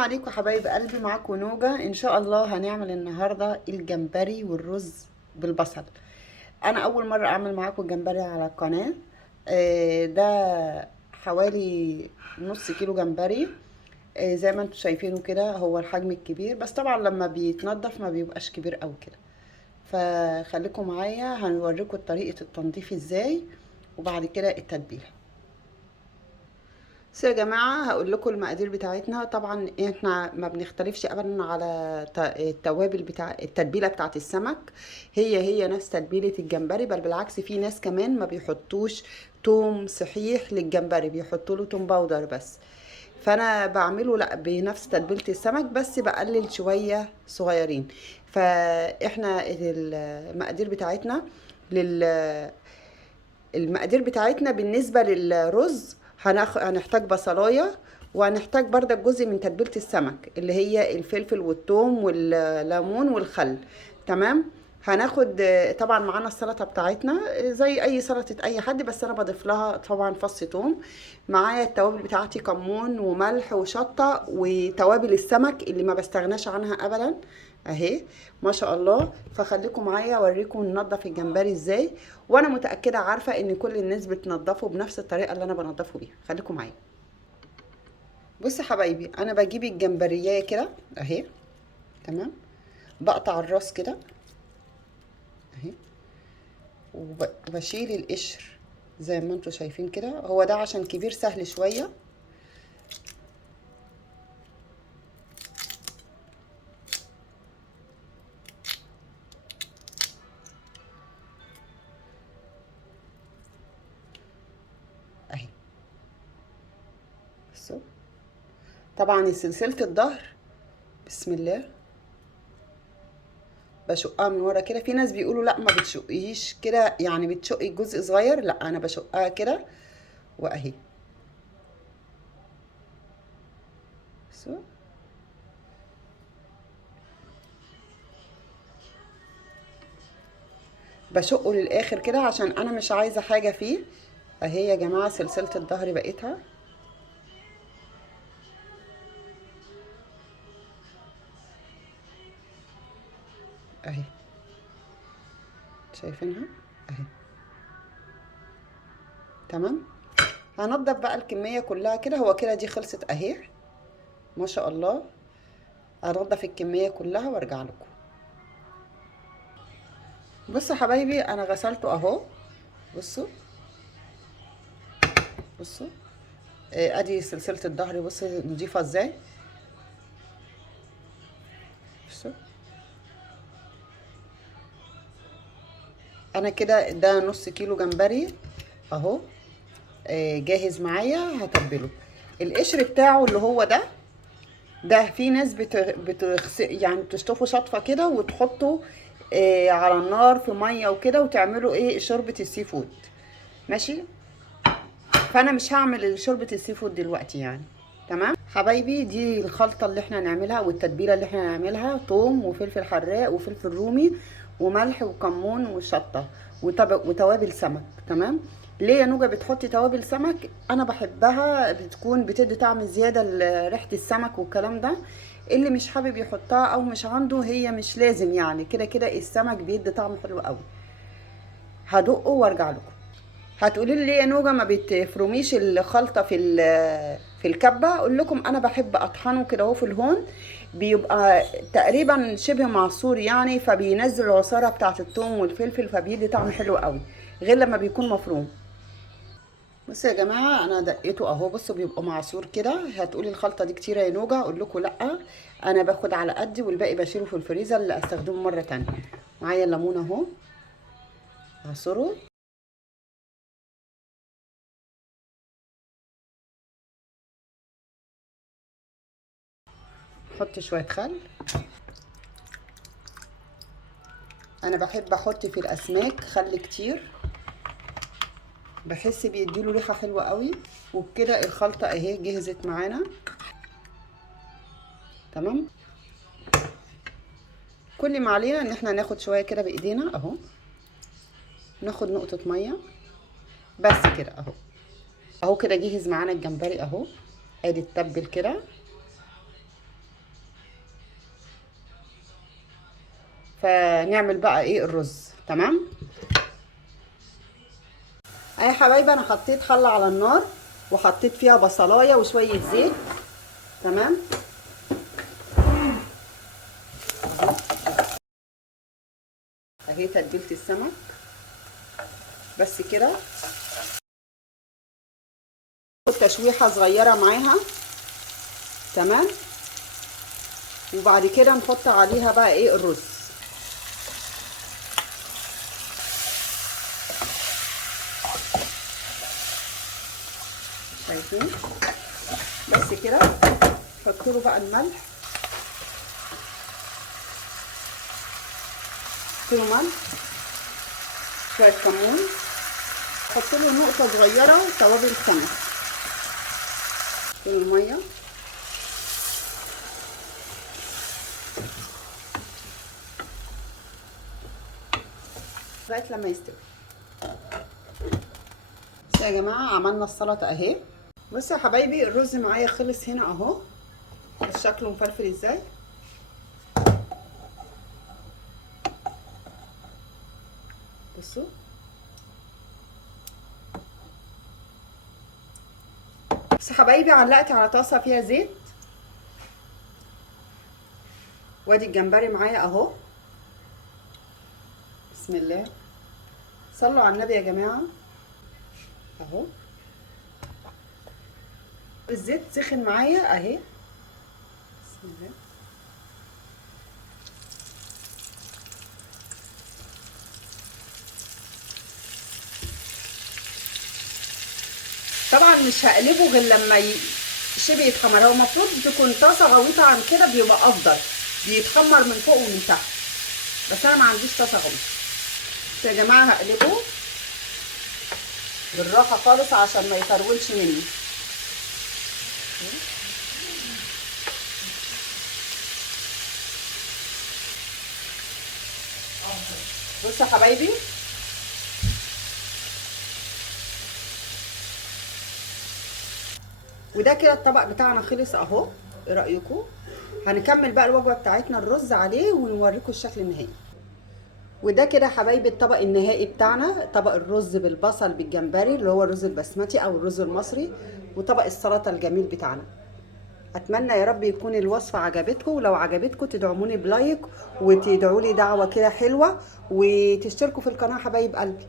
عليكم حبايب قلبي، معاكم نوجة. ان شاء الله هنعمل النهارده الجمبري والرز بالبصل. انا اول مره اعمل معاكم الجمبري على القناه. ده حوالي نص كيلو جمبري. زي ما انتم شايفينه كده، هو الحجم الكبير، بس طبعا لما بيتنضف ما بيبقاش كبير قوي كده. فخليكم معايا، هنوريكم طريقه التنظيف ازاي، وبعد كده التتبيله. بس يا جماعة هقول لكم المقادير بتاعتنا. طبعا احنا ما بنختلفش ابدا على التوابل بتاع التتبيلة بتاعت السمك. هي نفس تتبيلة الجمبري، بل بالعكس في ناس كمان ما بيحطوش توم صحيح للجمبري، بيحطوا له توم باودر بس. فانا بعمله لا بنفس تتبيلة السمك، بس بقلل شوية صغيرين. فاحنا المقادير بتاعتنا لل المقادير بتاعتنا بالنسبة للرز، هنحتاج بصلاية، وهنحتاج بردك جزء من تتبيلة السمك اللي هي الفلفل والثوم والليمون والخل. تمام. هناخد طبعا معانا السلطة بتاعتنا زي اي سلطة اي حد، بس انا بضيف لها طبعا فص ثوم. معايا التوابل بتاعتي كمون وملح وشطة وتوابل السمك اللي ما بستغناش عنها ابدا اهي، ما شاء الله. فخليكم معايا اوريكم ننضف الجمبري ازاي، وانا متاكده عارفه ان كل الناس بتنضفه بنفس الطريقه اللي انا بنضفه بيها. خليكم معايا. بصوا حبايبي، انا بجيب الجمبريه كده اهي، تمام. بقطع الراس كده اهي، وبشيل القشر زي ما انتم شايفين كده. هو ده عشان كبير سهل شويه. اهي بصوا، طبعا سلسله الظهر بسم الله بشقها من ورا كده. في ناس بيقولوا لا ما بتشقيش كده، يعني بتشقي جزء صغير، لا انا بشقها كده واهي بصوا. بشقه للاخر كده عشان انا مش عايزه حاجه فيه. اهي يا جماعه سلسله الظهر بقيتها اهي، شايفينها اهي، تمام. هنضف بقى الكميه كلها كده. هو كده دي خلصت اهي، ما شاء الله. هنضف الكميه كلها وارجع لكم. بصوا حبايبي، انا غسلته اهو. بصوا بصوا، ادي سلسله الظهر، بصوا نضيفه ازاي. بصوا، انا كده ده نص كيلو جمبري اهو، جاهز معايا. هتبله. القشر بتاعه اللي هو ده في ناس يعني بتشطفه شطفه كده وتحطه على النار في ميه وكده، وتعملوا ايه شوربه السي فود. ماشي. فانا مش هعمل شوربه السي فود دلوقتي يعني. تمام حبايبي، دي الخلطه اللي احنا هنعملها والتتبيله اللي احنا هنعملها: توم وفلفل حراق وفلفل رومي وملح وكمون وشطه وتوابل سمك. تمام. ليه يا نوجه بتحطي توابل سمك؟ انا بحبها، بتكون بتدي طعم زياده لريحه السمك والكلام ده. اللي مش حابب يحطها او مش عنده، هي مش لازم يعني، كده كده السمك بيدي طعم حلو قوي. هدقه وارجع لكم. هتقولي لي ليه يا نوجة ما بتفرميش الخلطة في الكبة؟ اقول لكم انا بحب اطحنه كده اهو في الهون، بيبقى تقريبا شبه معصور يعني، فبينزل العصارة بتاعة الثوم والفلفل، فبيدي طعم حلو قوي غير لما بيكون مفروم. بصوا يا جماعة، انا دقيته اهو. بصوا بيبقى معصور كده. هتقولي الخلطة دي كتيرة يا نوجة؟ اقول لكم لا، انا باخد على قدي والباقي بشيله في الفريزر اللي استخدمه مرة تانية. معايا الليمون اهو، هعصره. حط شوية خل. انا بحب احط في الاسماك خل كتير، بحس بيديله ريحه حلوه قوي. وبكده الخلطه اهي جهزت معانا. تمام. كل ما علينا ان احنا ناخد شويه كده بايدينا اهو، ناخد نقطه ميه بس كده اهو. اهو كده جهز معانا الجمبري اهو، ادي التبل كده. فنعمل بقى ايه الرز. تمام. اهي يا حبايبي انا حطيت حله على النار وحطيت فيها بصلايه وشويه زيت. تمام. اهي تتبيله السمك بس كده. تشويحه صغيره معاها. تمام. وبعد كده نحط عليها بقى ايه الرز. شايفين؟ بس كده. نحط له بقى الملح. نحط له ملح، شويه كمون، نحط له نقطه صغيره توابل سمك. نحط له الميه، لغايه لما يستوي. بس يا جماعه عملنا السلطه اهي. بصوا يا حبايبي الرز معايا خلص هنا اهو. بس شكله مفلفل ازاي. بصوا. بس يا حبايبي علقت على طاسه فيها زيت. وادي الجمبري معايا اهو. بسم الله. صلوا على النبي يا جماعه. اهو الزيت سخن معايا اهي. بسم الله. طبعا مش هقلبه غير لما شبه يتخمر. هو المفروض تكون طاسه غويطه عن كده بيبقى افضل، بيتخمر من فوق ومن تحت، بس انا ما عنديش طاسه غويطه. بس يا جماعه هقلبه بالراحه خالص عشان ما يفرولش مني. بصوا يا حبايبي وده كده الطبق بتاعنا خلص اهو. ايه رايكم؟ هنكمل بقى الوجبه بتاعتنا الرز عليه ونوريكم الشكل النهائي. وده كده يا حبايبي الطبق النهائي بتاعنا، طبق الرز بالبصل بالجمبري اللي هو الرز البسمتي او الرز المصري، وطبق السلطه الجميل بتاعنا. اتمنى يا رب يكون الوصفه عجبتكم، ولو عجبتكم تدعموني بلايك وتدعوا لي دعوه كده حلوه، وتشتركوا في القناه حبايب قلبي.